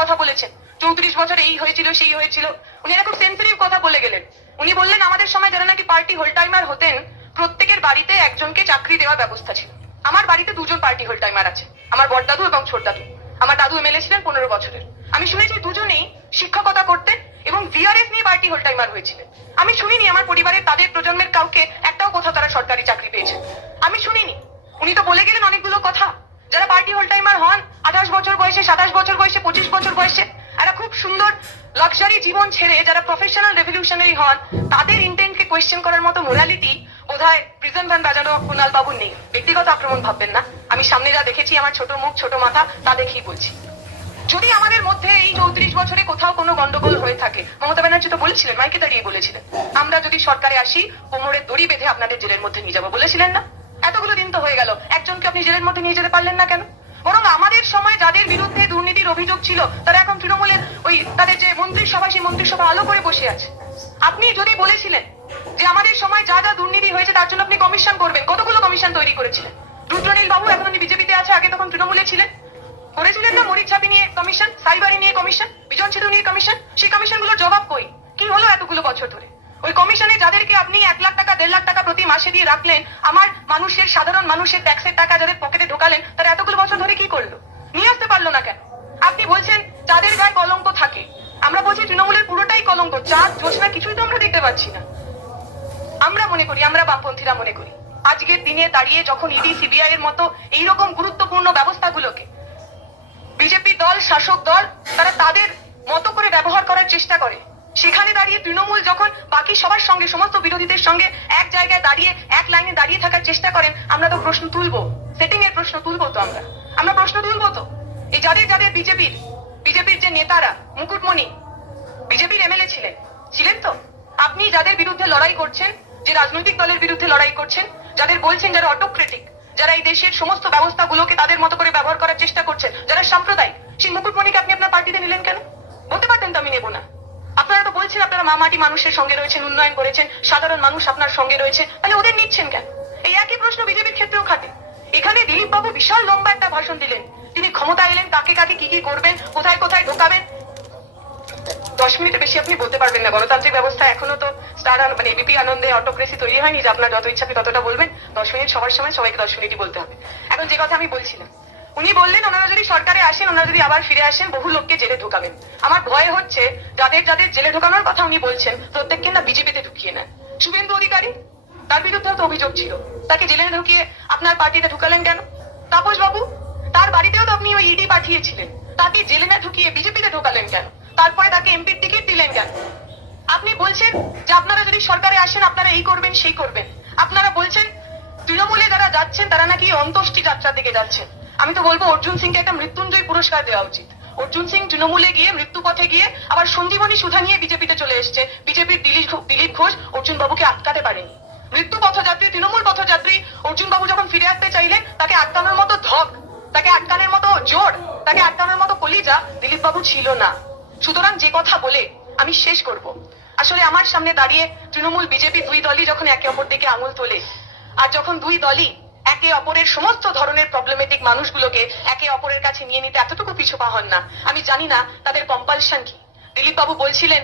কথা বলেছেন। চৌত্রিশ বছর এই হয়েছিল, সেই হয়েছিল। উনি এরকম সেন্সিটিভ কথা বলে গেলেন। উনি বললেন, আমাদের সময় যারা নাকি পার্টি হোল টাইমার হতেন, প্রত্যেকের বাড়িতে একজনকে চাকরি দেওয়ার ব্যবস্থা ছিল। আমার বাড়িতে দুজন পার্টি হোল টাইমার আছে, আমার বড়দাদু এবং ছোট দাদু আমার দাদু এমএলএ ছিলেন পনেরো বছরের। আমি শুনেছি দুজনেই শিক্ষকতা করতেন এবং ভিআরএস নিয়ে পার্টি হোল টাইমার হয়েছিলেন। আমি শুনিনি আমার পরিবারের তাদের প্রজন্মের কাউকে একটাও কোথাও তারা সরকারি চাকরি পেয়েছে। আমি শুনিনি। উনি তো বলে গেলেন অনেকগুলো কথা। যারা পার্টি হোল টাইমার হন, আঠাশ বছর বয়সে, সাতাশ বছর বয়সে, পঁচিশ বছর বয়সে, এরা খুব সুন্দর লাক্সারি জীবন ছেড়ে যারা প্রফেশনাল রেভলিউশনারি হন, তাদের ইন্টেন্টকে কোয়েশ্চেন করার মতো মোরালিটি বোধহয় প্রিজন ভ্যান বাজানো কুনাল বাবুর নেই। ব্যক্তিগত আক্রমণ ভাববেন না। আমি সামনে যা দেখেছি, আমার ছোট মুখ, ছোট মাথা, তা দেখেই বলছি। যদি আমাদের মধ্যে এই চৌত্রিশ বছরে কোথাও কোনো গন্ডগোল হয়ে থাকে, মমতা ব্যানার্জি তো বলেছিলেন, মাইকে দাঁড়িয়ে বলেছিলেন, আমরা যদি সরকারে আসি, কোমরের দড়ি বেঁধে আপনাদের জেলের মধ্যে নিয়ে যাব বলেছিলেন না? এতগুলো দিন তো হয়ে গেল। একজনকে আপনি জেলের মধ্যে নিয়ে যেতে পারলেন না কেন? বরং আমাদের সময় যাদের বিরুদ্ধে দুর্নীতির অভিযোগ ছিল, তারা এখন তৃণমূলের ওই তাদের যে মন্ত্রিসভা, সেই মন্ত্রিসভা আলো করে বসে আছে। আপনি যদি বলেছিলেন যে আমাদের সময় যা যা দুর্নীতি হয়েছে, তার জন্য আপনি কমিশন করবেন, কতগুলো কমিশন তৈরি করেছিলেন? রুদ্রনীল বাবু, এখন উনি বিজেপিতে আছে, আগে তখন তৃণমূলে ছিলেন। করেছিলেন না মরিচ ছাপি নিয়ে কমিশন সাইবারি নিয়ে কমিশন, বিজন সিধু নিয়ে কমিশন? সেই কমিশনগুলোর দেড় লাখ টাকা প্রতি মাসে দিয়ে রাখলেন, আমার মানুষের, সাধারণ মানুষের ট্যাক্সের টাকা যাদের পকেটে ঢোকালেন, তারা এতগুলো বছর ধরে কি করল? নিয়ে আসতে পারল না কেন? আপনি বলছেন যাদের গায়ে কলঙ্ক থাকে। আমরা বলছি তৃণমূলের পুরোটাই কলঙ্ক চার জোসনা কিছুই তো আমরা দেখতে পাচ্ছি না। আমরা মনে করি, আমরা বামপন্থীরা মনে করি, আজকের দিনে দাঁড়িয়ে যখন ইডি, সিবিআই এর মতো এইরকম গুরুত্বপূর্ণ ব্যবস্থাগুলোকে বিজেপি দল, শাসক দল, তারা তাদের মতো করে ব্যবহার করার চেষ্টা করে সেখানে দাঁড়িয়ে তৃণমূল যখন বাকি সবার সঙ্গে, সমস্ত বিরোধীদের সঙ্গে এক জায়গায় দাঁড়িয়ে, এক লাইনে দাঁড়িয়ে থাকার চেষ্টা করেন, আমরা তো প্রশ্ন তুলবো। সেটিং এর প্রশ্ন তুলবো তো আমরা। আমরা প্রশ্ন তুলবো তো। এই যাদের যাদের বিজেপির বিজেপির যে নেতারা, মুকুটমণি, বিজেপির এমএলএ ছিলেন ছিলেন তো? আপনি যাদের বিরুদ্ধে লড়াই করছেন, যে রাজনৈতিক দলের বিরুদ্ধে লড়াই করছেন, যাদের বলছেন যারা অটোক্রেটিক যারা এই দেশের সমস্ত ব্যবস্থাগুলোকে তাদের মতো করে ব্যবহার করার চেষ্টা করছেন, যারা সাম্প্রদায়িক, সেই মুকুটমণিকে আপনি আপনার পার্টিতে নিলেন কেন? বলতে পারতেন তো আমি নেব না। আপনারা তো বলছেন আপনারা মামাটি মানুষের সঙ্গে রয়েছেন, উন্নয়ন করেছেন, সাধারণ মানুষ আপনার সঙ্গে রয়েছে, তাহলে ওদের নিচ্ছেন কেন? এই একই প্রশ্ন বিজেপির ক্ষেত্রেও খাটে। এখানে দিলীপ বাবু বিশাল লম্বা একটা ভাষণ দিলেন। তিনি ক্ষমতা এলেন, কাকে কাকে কি কি করবেন, কোথায় কোথায় ঢোকাবেন? দশ মিনিটের বেশি আপনি বলতে পারবেন না, গণতান্ত্রিক ব্যবস্থা এখনও তো স্টার মানে এবিপি আনন্দে অটোক্রেসি তৈরি হয়নি, যে আপনার যত ইচ্ছা আপনি ততটা বলবেন। দশ মিনিট সবার সময় সবাইকে দশ মিনিটই বলতে হবে। এখন যে কথা আমি বলছিলাম উনি বললেন, ওনারা যদি সরকারে আসেন, ওনারা যদি আবার ফিরে আসেন, বহু লোককে জেলে ঢোকাবেন। আমার ভয় হচ্ছে যাদের যাদের জেলে ঢোকানোর কথা উনি বলছেন, প্রত্যেককে না বিজেপিতে ঢুকিয়ে নেন। শুভেন্দু অধিকারী, তার বিরুদ্ধে তো অভিযোগ ছিল। তাকে জেলে ঢুকিয়ে আপনার পার্টিতে ঢুকালেন কেন? তাপস বাবু তার বাড়িতেও তো আপনি ওই ইডি পাঠিয়েছিলেন। তাকে জেলে না ঢুকিয়ে বিজেপিতে ঢোকালেন কেন? তারপরে তাকে এমপির টিকিট দিলেন কেন? আপনি বলছেন যে আপনারা যদি সরকারে আসেন, আপনারা এই করবেন, সেই করবেন। আপনারা বলছেন, তৃণমূলে যারা যাচ্ছেন, তারা নাকি অন্ত্যেষ্টি যাত্রার দিকে যাচ্ছেন। আমি তো বলব, অর্জুন সিংকে একটা মৃত্যুঞ্জয় পুরস্কার দেওয়া উচিত। অর্জুন সিং তৃণমূলে গিয়ে মৃত্যু পথে গিয়ে আবার সঞ্জীবনী সুধা নিয়ে বিজেপিতে চলে এসছে। বিজেপির দিলীপ ঘোষ অর্জুন বাবুকে আটকাতে পারেনি। মৃত্যু পথযাত্রী, তৃণমূল পথযাত্রী অর্জুন বাবু যখন ফিরে আসতে চাইলেন, তাকে আটকানোর মতো ধক, তাকে আটকানোর মতো জোর, তাকে আটকানোর মতো কলিজা দিলীপ বাবু ছিল না। সুতরাং যে কথা বলে আমি শেষ করব। আসলে আমার সামনে দাঁড়িয়ে তৃণমূল বিজেপি দুই দলই যখন একে অপর দিকে আঙুল তোলে, আর যখন দুই দলই একে অপরের সমস্ত ধরনের প্রবলেমেটিক মানুষগুলোকে একে অপরের কাছে নিয়ে নিতে এতটুকু পিছু পা হন না। আমি জানি না তাদের কম্পালশন কি। দিলীপ বাবু বলছিলেন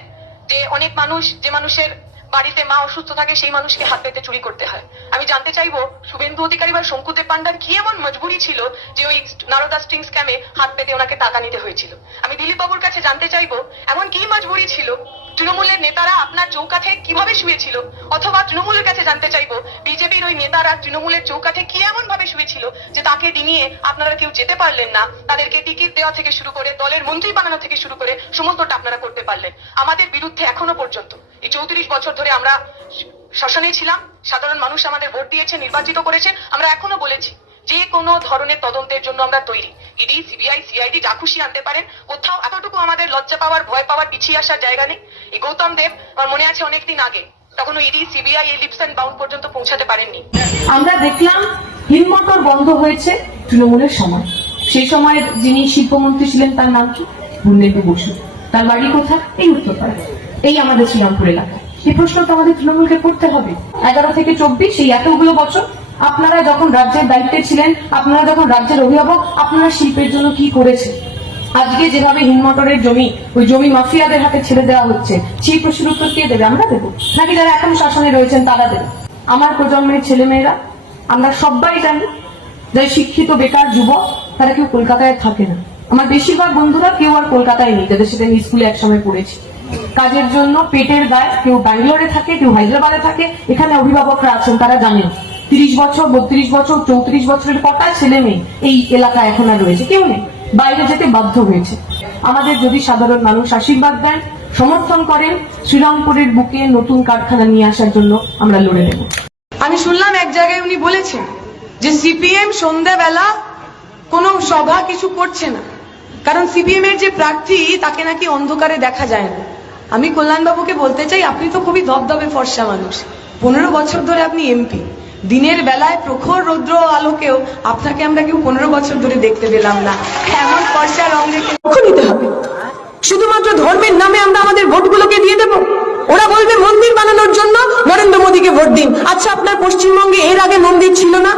যে, অনেক মানুষ যে মানুষের বাড়িতে মা অসুস্থ থাকে, সেই মানুষকে হাত পেতে চুরি করতে হয়। আমি জানতে চাইব, শুভেন্দু অধিকারী বা শঙ্কুদেব পান্ডার কি এমন মজবুরি ছিল যে ওই নারদা স্ট্রিং স্ক্যামে হাত পেতে ওনাকে টাকা নিতে হয়েছিল? আমি দিলীপ বাবুর কাছে জানতে চাইব, এমন কি মজবুরি ছিল? তৃণমূলের নেতারা আপনার চৌকাঠে কীভাবে শুয়েছিল? অথবা তৃণমূলের কাছে জানতে চাইব, বিজেপির ওই নেতারা তৃণমূলের চৌকাঠে কি এমন ভাবে শুয়েছিল যে তাকে ডিঙিয়ে আপনারা কেউ যেতে পারলেন না? তাদেরকে টিকিট দেওয়া থেকে শুরু করে, দলের মন্ত্রী বানানো থেকে শুরু করে, সমস্তটা আপনারা করতে পারলেন। আমাদের বিরুদ্ধে এখনও পর্যন্ত। এই চৌত্রিশ বছর ধরে আমরা শাসনে ছিলাম। সাধারণ মানুষ আমাদের ভোট দিয়েছে, নির্বাচিত করেছে। আমরা এখনও বলেছি, যে কোনো ধরনের তদন্তের জন্য আমরা তৈরি। ইডি, সিবিআই, সিআইডি যা খুশি আনতে পারেন। কোথাও এতটুকু আমাদের লজ্জা পাওয়ার, ভয় পাওয়ার, পিছিয়ে আসার জায়গা নেই। এই গৌতম দেব, আমার মনে আছে অনেকদিন আগে তখন ইডি, সিবিআই এই লিপস অ্যান্ড বাউন্ড পর্যন্ত পৌঁছাতে পারেননি। আমরা দেখলাম হিমমটর বন্ধ হয়েছে তৃণমূলের সময়। সেই সময় যিনি শিল্পমন্ত্রী ছিলেন, তার নাম কি? পূর্ণেন্দু বসু। তার বাড়ি কোথায়? এই উত্তরপাড়া এই আমাদের শ্রীরামপুর এলাকা এই প্রশ্ন তো আমাদের তৃণমূলকে করতে হবে। এগারো থেকে চব্বিশ, এই এতগুলো বছর আপনারা যখন রাজ্যের দায়িত্বে ছিলেন, আপনারা যখন রাজ্যের অভিভাবক, আপনারা শিল্পের জন্য কি করেছেন? আজকে যেভাবে হিমমটরের জমি, ওই জমি মাফিয়াদের হাতে ছেড়ে দেওয়া হচ্ছে, সেই প্রশ্নের উত্তর কে দেবে? আমরা দেবো। নাকি যারা এখন শাসনে রয়েছেন, তারা দেবে? আমার প্রজন্মের ছেলেমেয়েরা, আমরা সবাই জানি যে শিক্ষিত, বেকার যুবক, তারা কেউ কলকাতায় থাকে না। আমার বেশিরভাগ বন্ধুরা কেউ আর কলকাতায় নেই, যাদের সাথে স্কুলে একসময় পড়েছি। কাজের জন্য পেটের দায় কেউ ব্যাঙ্গালোরে থাকে, কেউ হায়দ্রাবাদে থাকে, এখানে অভিভাবকরা আছেন, তারা জানেন। তিরিশ বছর, বত্রিশ বছর, চৌত্রিশ বছরের কটা ছেলে মেয়ে এই এলাকায় এখন আর রয়েছে, কেউ নেই। বাইরে যেতে বাধ্য হয়েছে। আমাদের যদি সাধারণ মানুষ আশীর্বাদ দেন, সমর্থন করেন, শ্রীরামপুরের বুকে নতুন কারখানা নিয়ে আসার জন্য আমরা লড়ে নেব। আমি শুনলাম এক জায়গায় উনি বলেছেন যে সিপিএম সন্ধ্যাবেলা কোনো সভা কিছু করছে না। কারণ সিপিএম এর যে প্রার্থী, তাকে নাকি অন্ধকারে দেখা যায় না। আমি কল্যাণবাবুকে বলতে চাই, আপনি তো খুবই ধবধবে ফর্সা মানুষ। পনেরো বছর ধরে আপনি এমপি দিনের বেলায় প্রখর রৌদ্র আলোকেও আপনাকে আমরা কেউ পনেরো বছর ধরে দেখতে পেলাম না। এমন ফর্সা রং পক্ষ নিতে হবে। শুধুমাত্র ধর্মের নামে আমরা আমাদের ভোটগুলোকে দিয়ে দেব। ওরা বলবে মন্দির বানানোর জন্য নরেন্দ্র মোদীকে ভোট দিন। আচ্ছা আপনার পশ্চিমবঙ্গে এর আগে মন্দির ছিল না?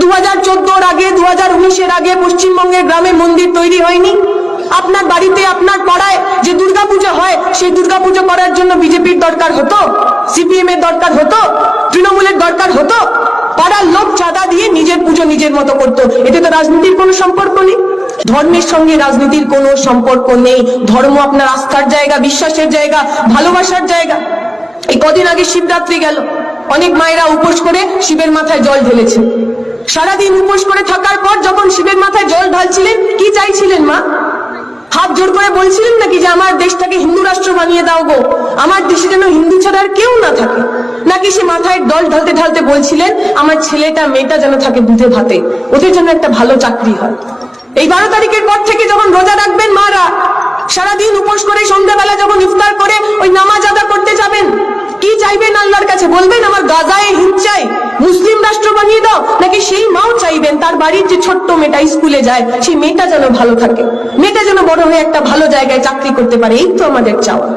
দু হাজার চোদ্দোর আগে দু হাজার উনিশের আগে পশ্চিমবঙ্গের গ্রামে মন্দির তৈরি হয়নি? আপনার বাড়িতে, আপনার পাড়ায় যে দুর্গাপূজা সেই দুর্গাপুজো করার জন্য বিজেপির দরকার হতো? সিপিএম এর দরকার হতো? তৃণমূলের দরকার হতো? পাড়ার লোক চাঁদা দিয়ে নিজের পুজো নিজের মতো করতো। এতে তো রাজনীতির কোনো সম্পর্ক নেই। ধর্মের সঙ্গে রাজনীতির কোনো সম্পর্ক নেই। ধর্ম আপনার আস্থার জায়গা, বিশ্বাসের জায়গা, ভালোবাসার জায়গা। এই কদিন আগে শিবরাত্রি গেল। অনেক মায়েরা উপোস করে শিবের মাথায় জল ঢেলেছে। সারাদিন উপোস করে থাকার পর যখন শিবের মাথায় জল ঢালছিলেন, কি চাইছিলেন মা? হাত জোর করে বলছিলেন নাকি যে আমার দেশটাকে হিন্দু রাষ্ট্র বানিয়ে দাও গো? আমার দেশে যেন হিন্দু ছাড়া আর কেউ না থাকে। নাকি সে মাথায় দল ঢালতে ঢালতে বলছিলেন, আমার ছেলেটা মেয়েটা যেন থাকে দুধে ভাতে, ওদের জন্য একটা ভালো চাকরি হয়। এই বারো তারিখের পর থেকে যখন রোজা রাখবেন মারা, সারাদিন উপোস করে সন্ধ্যাবেলা যখন ইফতার করে ওই নামাজ আদা করতে যাবেন, কি চাইবেন আল্লাহর কাছে? বলবেন, আমার গাজায় হিট চাই। মুসলিম রাষ্ট্র বানিয়ে দাও। নাকি সেই মাও চাইবেন তার বাড়ির যে ছোট্ট মেয়েটা স্কুলে যায়, সেই মেয়েটা যেন ভালো থাকে। মেয়েটা যেন বড় হয়ে একটা ভালো জায়গায় চাকরি করতে পারে, এই তো আমাদের চাওয়া।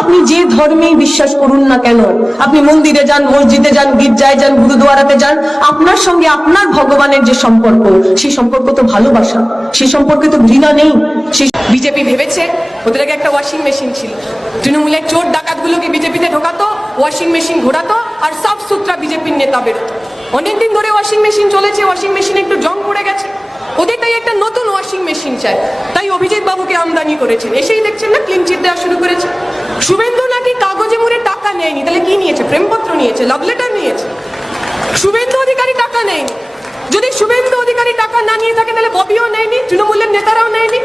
আপনি যে ধর্মেই বিশ্বাস করুন না কেন, আপনি মন্দিরে যান, মসজিদে যান, গির্জায় যান, গুরুদুয়ারাতে যান, আপনার সঙ্গে আপনার ভগবানের যে সম্পর্ক, সেই সম্পর্ক তো ভালোবাসা, সেই সম্পর্কে তো ঘৃণা নেই। বিজেপি ভেবেছে, ওদের আগে একটা ওয়াশিং মেশিন ছিল। তৃণমূলের চোর ডাকাতগুলোকে বিজেপিতে ঢোকাতো ওয়াশিং মেশিন ঘোরাতো, আর সাফ সুতরা বিজেপির নেতা বেরোতো। অনেকদিন ধরে ওয়াশিং মেশিন চলেছে ওয়াশিং মেশিনে একটু জং পড়ে গেছে। ওদের তাই একটা নতুন ওয়াশিং মেশিন চায় তাই অভিজিৎ বাবুকে আমদানি করেছেন। এসেই দেখছেন না ক্লিন চিট দেওয়া শুরু করেছে। শুভেন্দু নাকি কাগজে মুড়ে টাকা নেয়নি? তাহলে কি নিয়েছে? প্রেমপত্র নিয়েছে লাভ লেটার নিয়েছে। শুভেন্দু অধিকারী টাকা নেয়নি। যদি শুভেন্দু অধিকারী টাকা না নিয়ে থাকে, তাহলে ববিও নেয়নি, তৃণমূলের নেতারাও নেয়নি।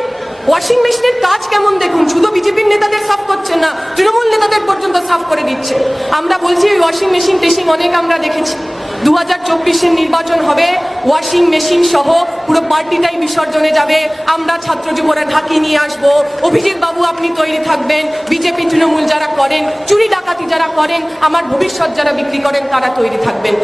ওয়াশিং মেশিনের কাজ কেমন দেখুন? শুধু বিজেপির নেতাদের সাফ করছে না, তৃণমূল নেতাদের পর্যন্ত সাফ করে দিচ্ছে। আমরা বলছি, ওই ওয়াশিং মেশিন টেশিং অনেক আমরা দেখেছি। দু হাজার নির্বাচন হবে ওয়াশিং মেশিন সহ পুরো পার্টিটাই বিসর্জনে যাবে। আমরা ছাত্র যুবরা ঢাকি নিয়ে আসব। অভিজিৎ বাবু, আপনি তৈরি থাকবেন। বিজেপি তৃণমূল যারা করেন, চুরি ডাকাতি যারা করেন, আমার ভবিষ্যৎ যারা বিক্রি করেন, তারা তৈরি থাকবেন।